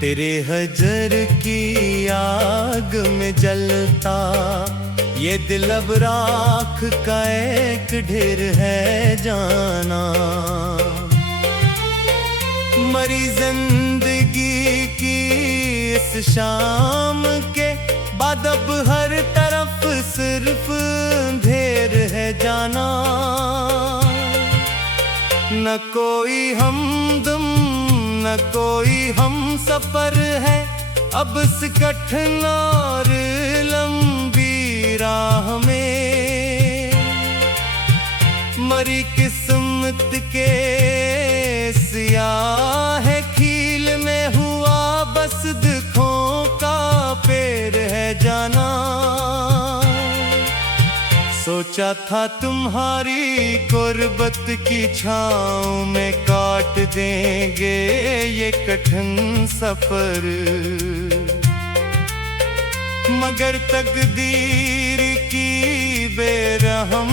तेरे हजर की आग में जलता ये दिल अब राख का एक ढेर है जाना। मरी जिंदगी की इस शाम के बाद अब हर तरफ सिर्फ अंधेर है जाना। न कोई हमदम न कोई हम सफर है अब इस कठिन और लंबी राह में। मरी किस्मत के सियाह खील में हुआ बस दुखों का पेड़ है जाना। सोचा था तुम्हारी गुर्बत की छाँव में काट देंगे ये कठिन सफर, मगर तकदीर की बेरहम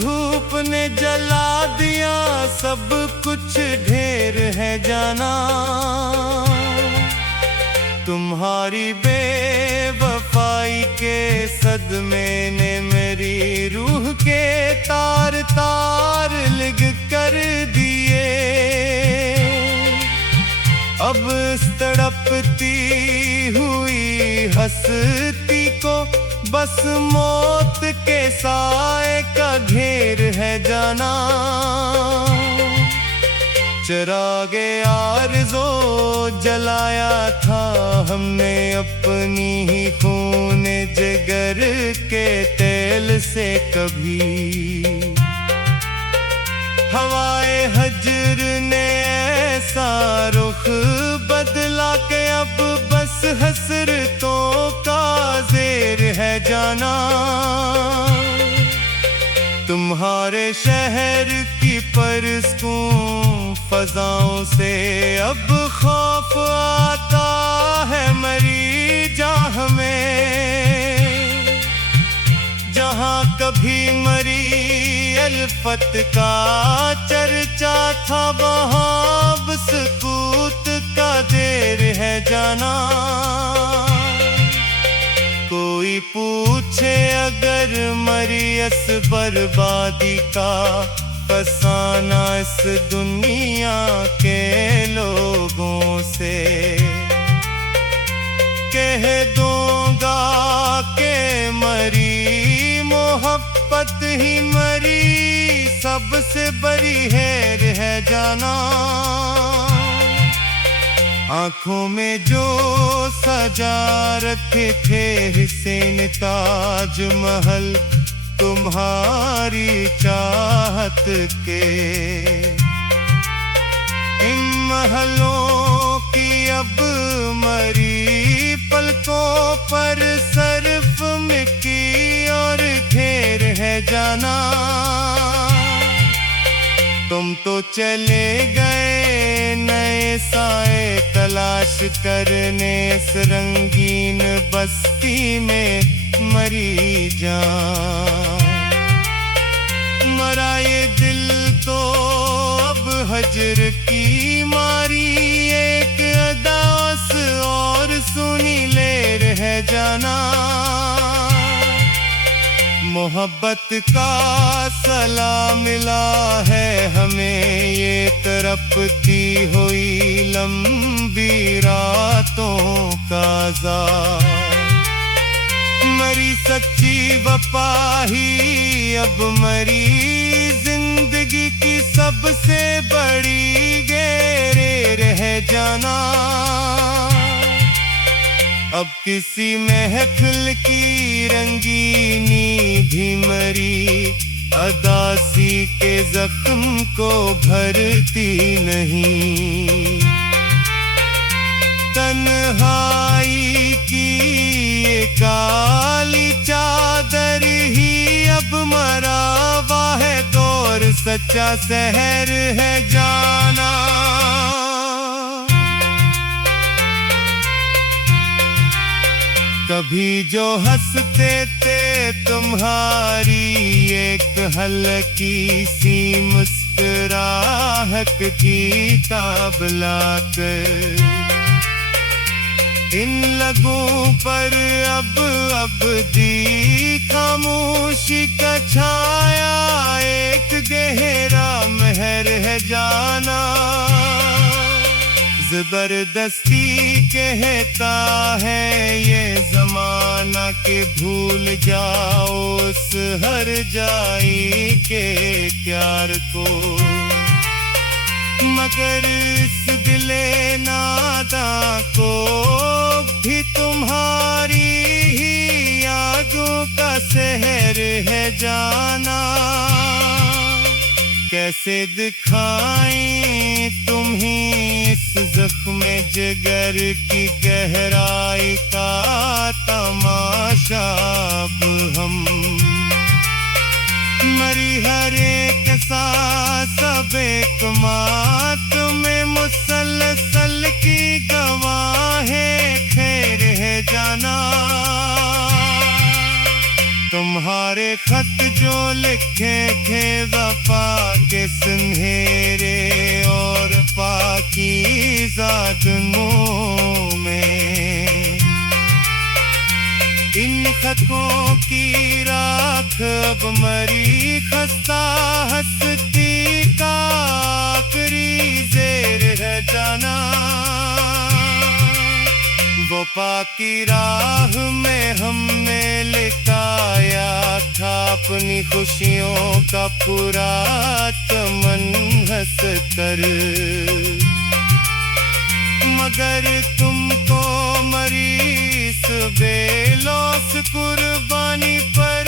धूप ने जला दिया सब कुछ ढेर है जाना। तुम्हारी बेवफाई के सदमे ने मेरी रूह के तार तार लिग कर दिए। अब इस तड़पती हुई हंसती को बस मौत के साए का घेर है जाना। चिरागे आरज़ो जलाया था हमने अपनी ही खून जिगर के तेल से कभी। हवाए हजर ने ऐसा रुख बदला के अब बस हसरतों का ज़ेर है जाना। तुम्हारे शहर की परस्कूं फजाओं से अब खौफ आता है मरी जाह में। जहाँ कभी मरी अल्फत का चर्चा था वहाँ अब सुकूत का देर है जाना। कोई पूछे अगर मरी इस बर्बादी का फसाना इस दुनिया के लोगों से, कह दूंगा के मरी मोहब्बत ही मरी सबसे बड़ी हैर है जाना। आँखों में जो सजा रखे थे हुसैन ताज महल तुम्हारी चाहत के, इन महलों की अब मरी पलकों पर सर्फ मिट्टी और घेर है जाना। तुम तो चले गए नए साए तलाश करने इस रंगीन बस्ती में मरी जान। मरा ये दिल तो अब हजर की मारी एक अदास और सुनी लेर है जाना। मोहब्बत का सलाम मिला है हमें ये तड़पती हुई लंबी रातों का ज़ार। मरी सच्ची वफा ही अब मरी जिंदगी की सबसे बड़ी गेरेर है जाना। अब किसी महफिल की रंगीनी भी मरी अदासी के जख्म को भरती नहीं। तन्हाई की ये काली चादर ही अब मरा हुआ है दौर सच्चा शहर है जाना। कभी जो हंसते थे तुम्हारी एक हल्की सी मुस्कुराहट की ताब लाकर, इन लगों पर अब दी खामोशी का छाया, एक गहरा महर है जाना। जबरदस्ती कहता है ये जमाना के भूल जाओ उस हर जाई के प्यार को, मगर इस दिले नादा को भी तुम्हारी ही यादों का शहर है जाना। कैसे दिखाएं तुम्हें इस जख्म जिगर की गहराई का तमाशा, अब हम मरी हर एक सांस अब एक मात में मुसलसल की गवाहें खैर है जाना। तुम्हारे खत जो लिखे थे वफा के सुनहरे और पाकीज़ा दिनों में, इन खतों की राख अब मरी खस्ता हस्ती का आखिरी जेर है जाना। वो पाकी राह में हमने लिखाया था अपनी खुशियों का पूरा चमन हंस कर, मगर तुमको मरी इस बेलौस कुर्बानी पर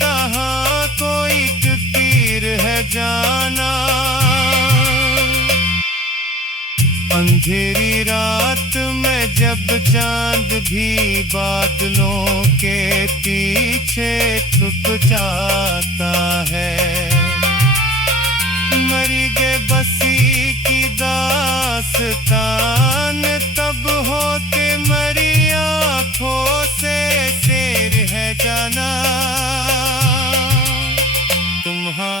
तहाँ कोई तीर है जाना। अंधेरी रात में जब चांद भी बादलों के पीछे छुप जाता है, मरी गे बसी की दास्तान तब होते मरी आँखों से शेर है जाना। तुम्हारा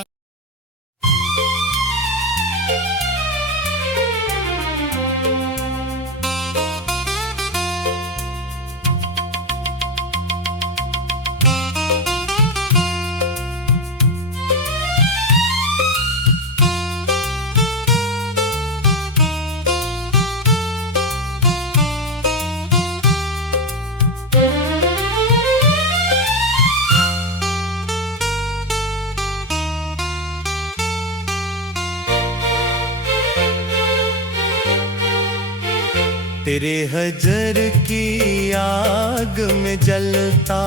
तेरे हजर की आग में जलता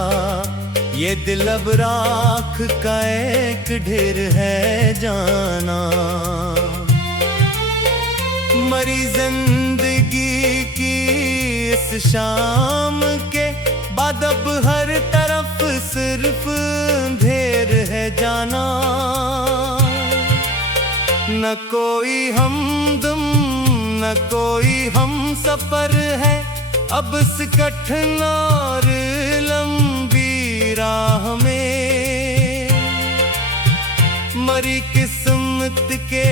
ये दिल अब राख का एक ढेर है जाना। मरी जिंदगी की इस शाम के बाद अब हर तरफ सिर्फ अंधेर है जाना। न कोई हमदम न कोई हम सफर है अब इस कठिन और लंबी राह में। मरी किस्मत के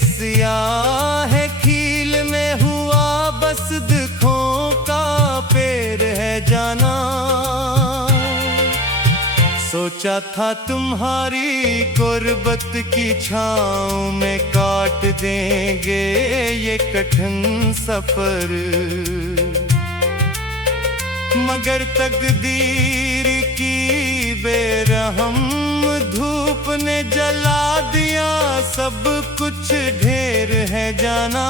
सियाह खील में हुआ बस दुखों का पेड़ है जाना। सोचा था तुम्हारी गुर्बत की छाँव में काट देंगे ये कठिन सफर, मगर तकदीर की बेरहम धूप ने जला दिया सब कुछ ढेर है जाना।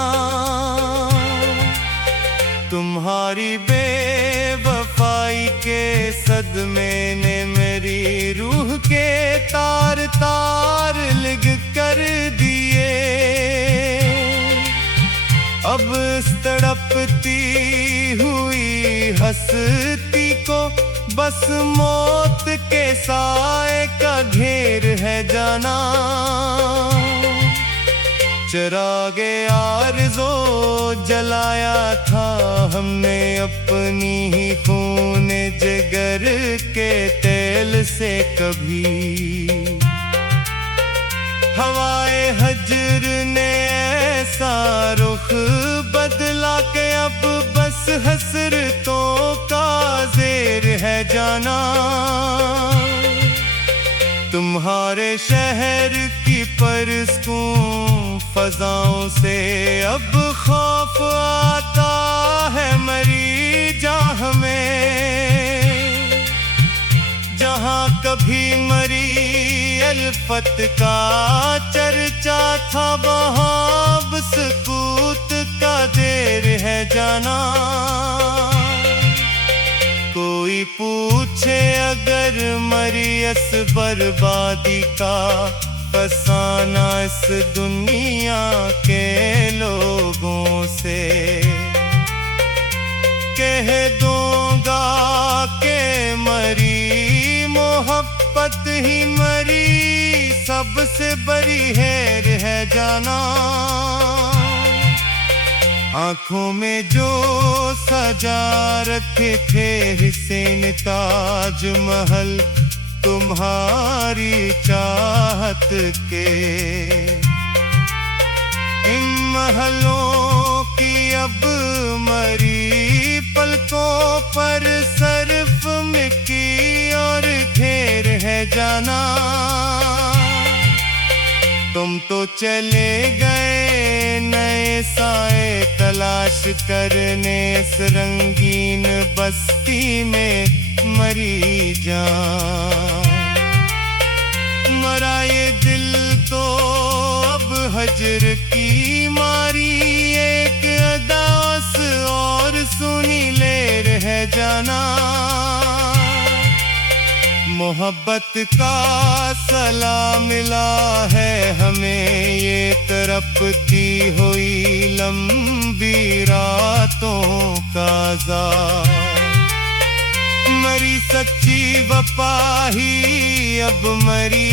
तुम्हारी बेवफाई के सदमे ने मेरी रूह के तार तार लिग कर दिए। अब इस तड़पती हुई हंसती को बस मौत के साए का घेर है जाना। चिरागे आरज़ो जलाया था हमने अपनी ही खून जिगर के तेल से कभी। हवाए हजर ने ऐसा रुख बदला के अब बस बस हसरतों का ज़ेर है जाना। तुम्हारे शहर की परस्कूं फजाओं से अब खौफ आता है मरी जाह में। जहाँ कभी मरी अल्फत का चर्चा था, वहाँ अब सकूत का देर है जाना। कोई पूछे अगर मरियस बर्बादी का फसाना इस दुनिया के लोगों से, कह दूंगा के मरी मोहब्बत ही मरी सबसे बड़ी हैर है जाना। आँखों में जो सजा रखे थे हुसैन ताजमहल तुम्हारी चाहत के, इन महलों की अब मरी पलकों पर सिर्फ मिट्टी और घेर है जाना। तुम तो चले गए नए साए तलाश करने, इस रंगीन बस्ती में मरी जान। मरा ये दिल तो अब हजर की मारी एक अदास और सुनी लेर है जाना। मोहब्बत का सलाम मिला है हमें ये तड़पती हुई लंबी रातों का ज़ार। मरी सच्ची वफा ही अब मरी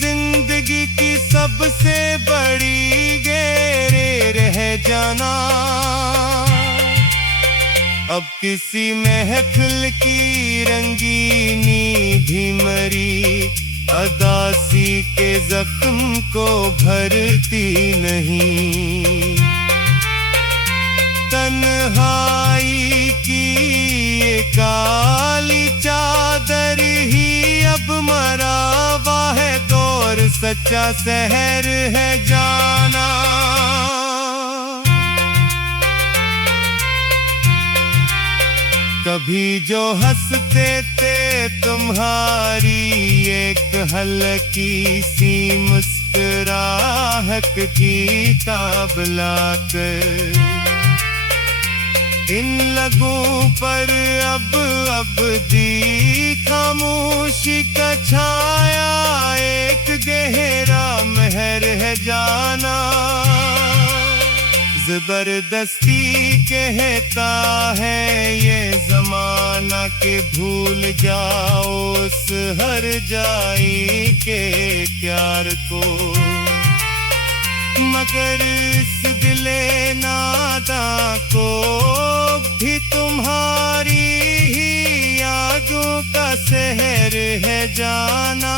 जिंदगी की सबसे बड़ी गहरे रह जाना। अब किसी महफिल की रंगीनी भी मरी अदासी के जख्म को भरती नहीं। तन्हाई की ये काली चादर ही अब मरा हुआ है दौर, सच्चा शहर है जाना। कभी जो हंसते थे तुम्हारी एक हल्की सी मुस्कुराहट की ताब लाकर, इन लगों पर अब दी खामोशी का छाया एक गहरा महर है जाना। जबरदस्ती कहता है ये जमाना के भूल जाओ उस हर जाई के प्यार को, मगर इस दिले नादा को भी तुम्हारी ही यादों का शहर है जाना।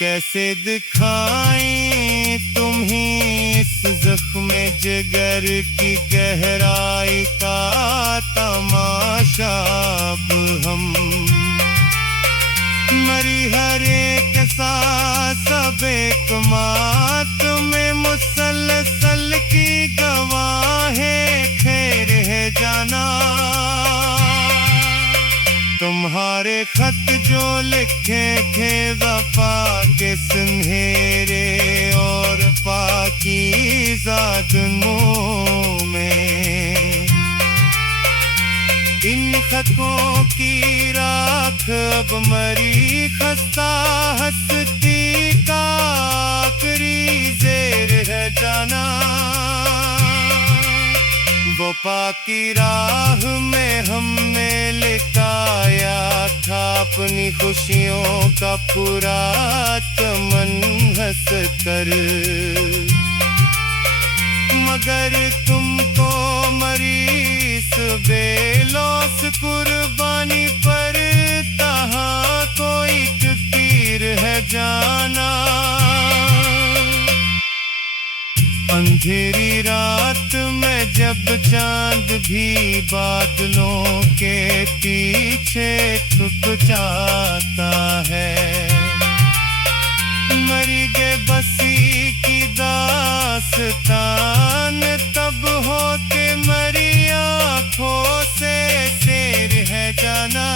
कैसे दिखाएं तुम्हें इस जख्म जिगर की गहराई का तमाशा अब हम। मरी हर एक सांस सब एक मात में मुसलसल की गवाहें खैर है जाना। तुम्हारे खत जो लिखे थे वफा के सुनहरे और पाकीज़ा दिनों में, इन खतों की राख अब मरी खस्ता हस्ती का आखिरी ज़ेर है जाना। वो पाकी राह में हमने लिखाया था अपनी खुशियों का पूरा चमन हंस कर, मगर तुमको मरी इस बेलौस कुर्बानी पर तहाँ कोई तीर है जाना। अंधेरी रात में जब चांद भी बादलों के पीछे छुप जाता है, मरीगे बसी की दास्तान तब हो के मरी आँखों से शेर है जाना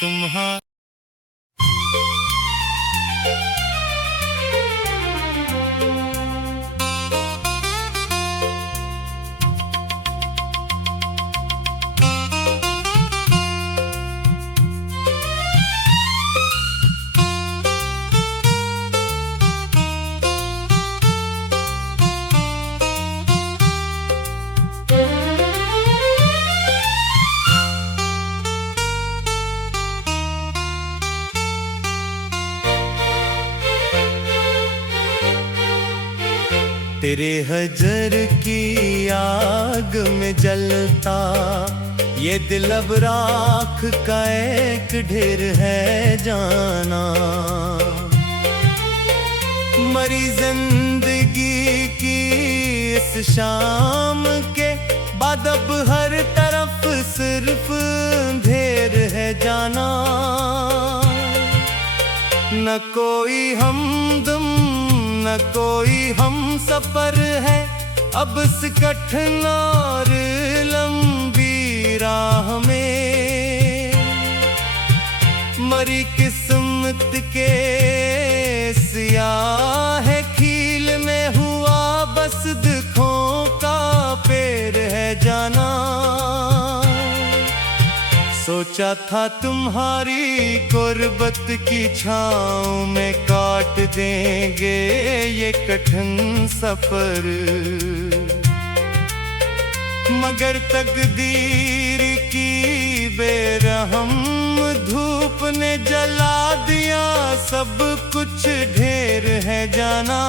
तुम्हारा। तेरे हजर की आग में जलता ये दिल अब राख का एक ढेर है जाना, मरी जिंदगी की इस शाम के बाद अब हर तरफ सिर्फ अंधेर है जाना। न कोई हमदम न कोई हम सफर है अब इस कठिन और लंबी राह में, मरी किस्मत के सियाह खील में हुआ बस दुखों का पेड़ है जाना। सोचा था तुम्हारी गुर्बत की छाँव में काट देंगे ये कठिन सफर, मगर तकदीर की बेरहम धूप ने जला दिया सब कुछ ढेर है जाना।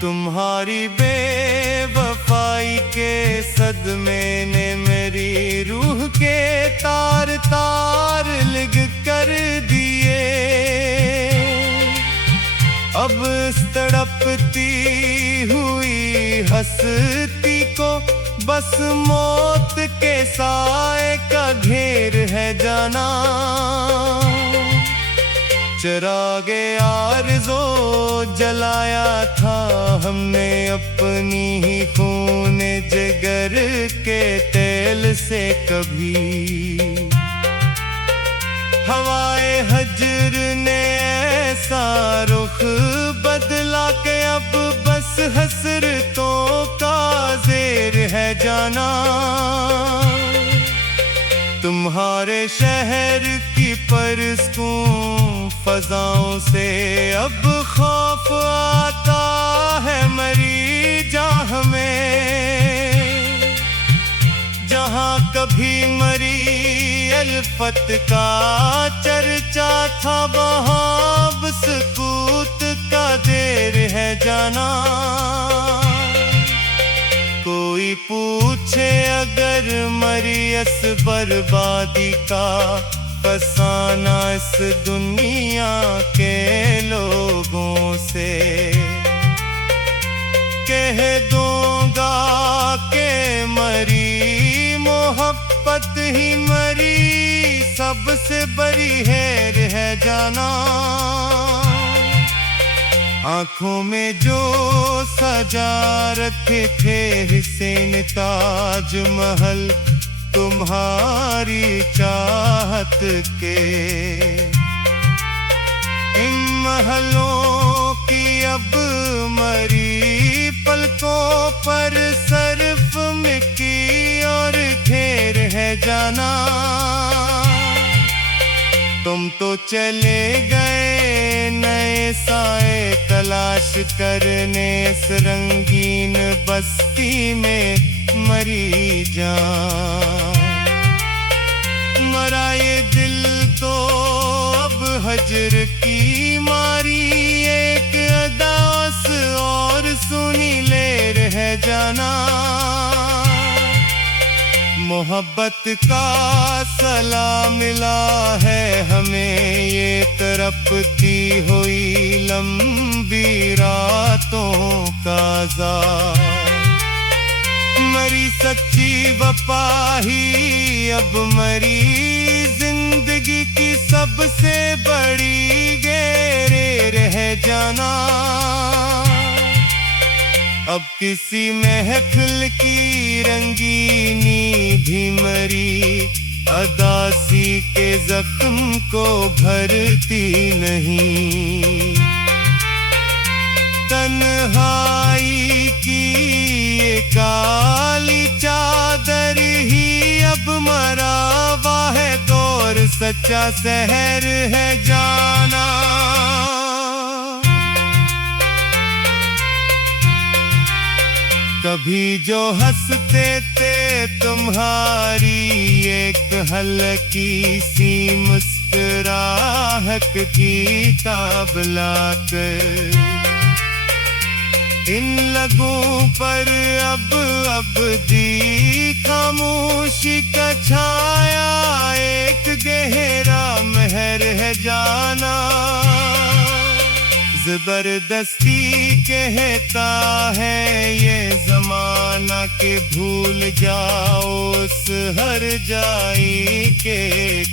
तुम्हारी बेवफाई के सदमे ने मेरी रूह के तार तार लिग कर दिए, अब इस तड़पती हुई हंसती को बस मौत के साए का घेर है जाना। चिरागे आरज़ो जलाया था हमने अपनी ही खून जिगर के तेल से कभी, हवाए हजर ने ऐसा रुख बदला के अब बस हसरतों का ज़ेर है जाना। तुम्हारे शहर की परस्कूं फजाओं से अब खौफ आता है मरी जाह में, जहाँ कभी मरी अल्फत का चर्चा था वहाँ अब सुकूत का देर है जाना। कोई पूछे अगर मरी इस बर्बादी का फसाना इस दुनिया के लोगों से, कह दूंगा के मरी मोहब्बत ही मरी सबसे बड़ी हेर है जाना। आँखों में जो सजा रखे थे हुसैन ताजमहल तुम्हारी चाहत के, इन महलों की अब मरी पलकों पर सिर्फ मिट्टी और घेर है जाना। तुम तो चले गए नए साए तलाश करने इस रंगीन बस्ती में मरी जान। मरा ये दिल तो अब हजर की मारी एक अदास और सुनी लेर है जाना। मोहब्बत का सलाम मिला है हमें ये तरह तड़पती हुई लंबी रातों का जार। मरी सच्ची वफा ही अब मरी जिंदगी की सबसे बड़ी गहरे रह जाना। अब किसी महफिल की रंगीनी भी मरी अदासी के जख्म को भरती नहीं। तन्हाई की ये काली चादर ही अब मरा हुआ है दौर, सच्चा शहर है जाना। कभी जो हंसते थे तुम्हारी एक हल्की सी मुस्कुराहट की ताब लाकर, इन लगों पर अब दी खामोशी का छाया एक गहरा महर है जाना। जबरदस्ती कहता है ये जमाना के भूल जाओ उस हर जाई के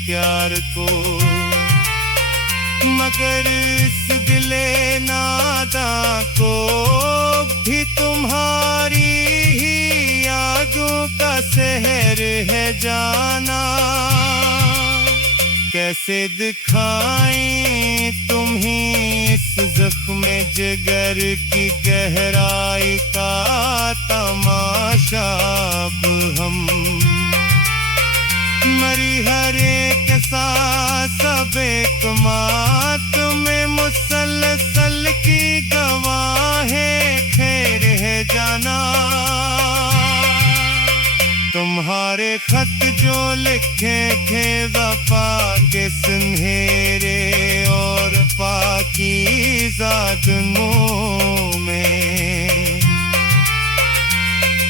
प्यार को, मगर इस दिले नादा को भी तुम्हारी ही यादों का शहर है जाना। कैसे दिखाएं तुम्हें इस जख्म जिगर की गहराई का तमाशा अब हम। मरी हर एक सांस अब एक मात में मुसलसल की गवाहें खैर है जाना। तुम्हारे खत जो लिखे थे वफा के सुनहरे और पाकीज़ा दिनों में,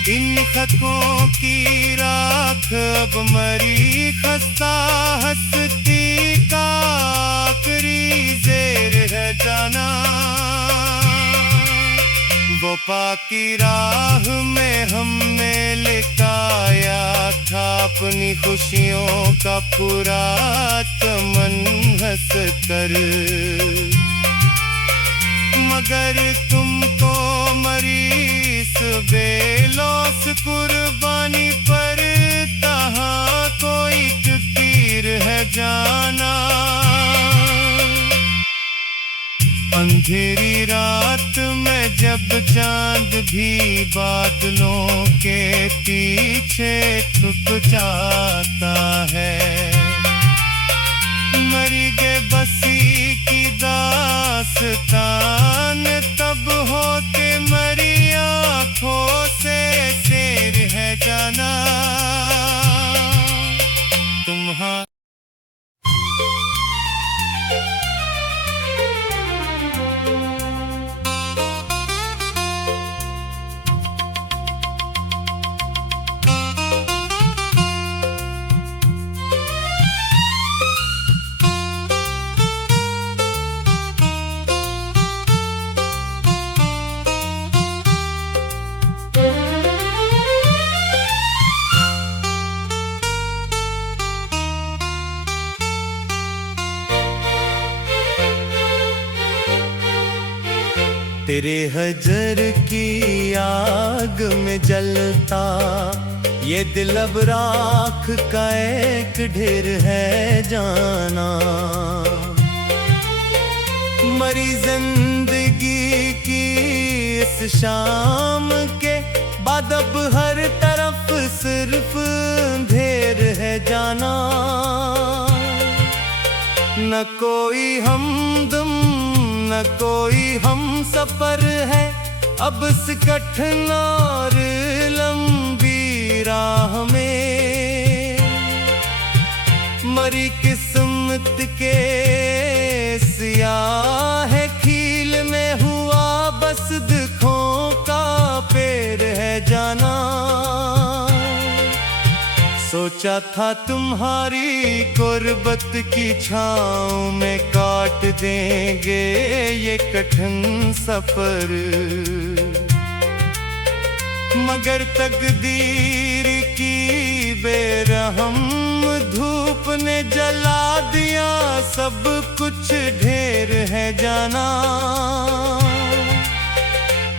इन खतों की राख अब मरी खस्ता हस्ती का आखिरी ज़ेर है जाना। वो पाकी राह में हमने लिखाया था अपनी खुशियों का पूरा चमन हंस कर, मगर तुमको मरी इस बेलौस कुर्बानी पर तहाँ कोई तीर है जाना। अंधेरी रात में जब चांद भी बादलों के पीछे छुप जाता है, मरी गए बसी की दास्तान तब होते मरी आँखों से शेर है जाना। तुम्हारा तेरे हजर की आग में जलता ये दिल अब राख का एक ढेर है जाना। मरी जिंदगी की इस शाम के बाद अब हर तरफ सिर्फ अंधेर है जाना। न कोई हमदम न कोई हम सफर है अब इस कठिन और लंबी राह में। मरी किस्मत के सियाह खील में हुआ बस दुखों का पेड़ है जाना। सोचा था तुम्हारी गुर्बत की छाँव में का काट देंगे ये कठिन सफर। मगर तकदीर की बेरहम धूप ने जला दिया सब कुछ, ढेर है जाना।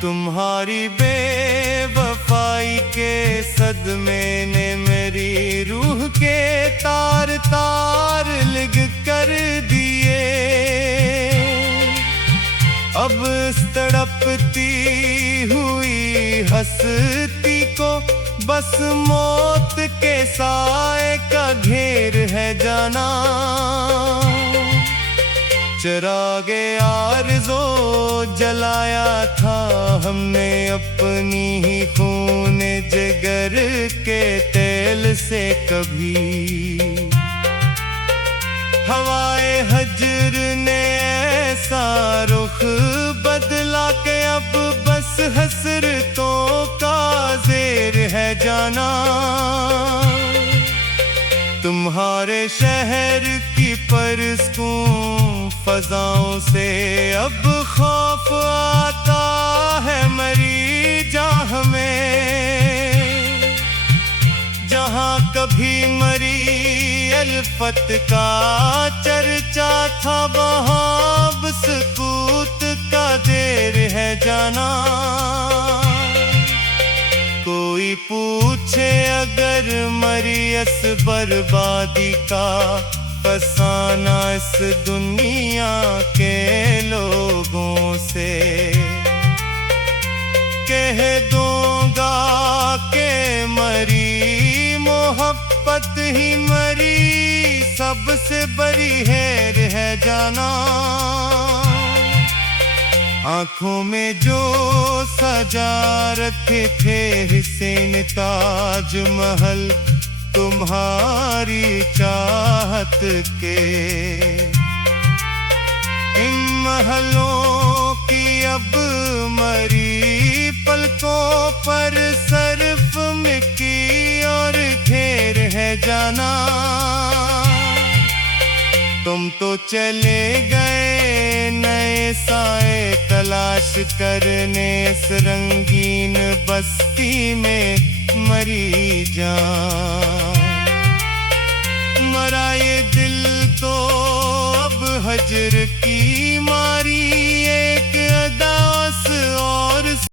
तुम्हारी बेवफाई के सदमे ने मेरी रूह के तार तार लिग कर दिए। अब इस तड़पती हुई हंसती को बस मौत के साए का घेर है जाना। चिरागे आरज़ो जलाया था हमने अपनी ही खून जिगर के तेल से कभी। हवाए हजर ने ऐसा रुख बदला के अब बस हसरतों का ज़ेर है जाना। तुम्हारे शहर की परस्कूं फजाओं से अब खौफ आता है मरी जाह में। जहाँ कभी मरी अल्फत का चर्चा था वहाँ अब सकूत का देर है जाना। कोई पूछे अगर मरियस बर्बादी का फसाना इस दुनिया के लोगों से, कह दूंगा के मरी मोहब्बत ही मरी सबसे बड़ी हेर है जाना। आँखों में जो सजा रखे थे हुसैन ताजमहल तुम्हारी चाहत के, इन महलों की अब मरी पलकों पर सर्फ मिट्टी और घेर है जाना। तुम तो चले गए नए साए तलाश करने इस रंगीन बस्ती में मरी जान। मरा ये दिल तो अब हजर की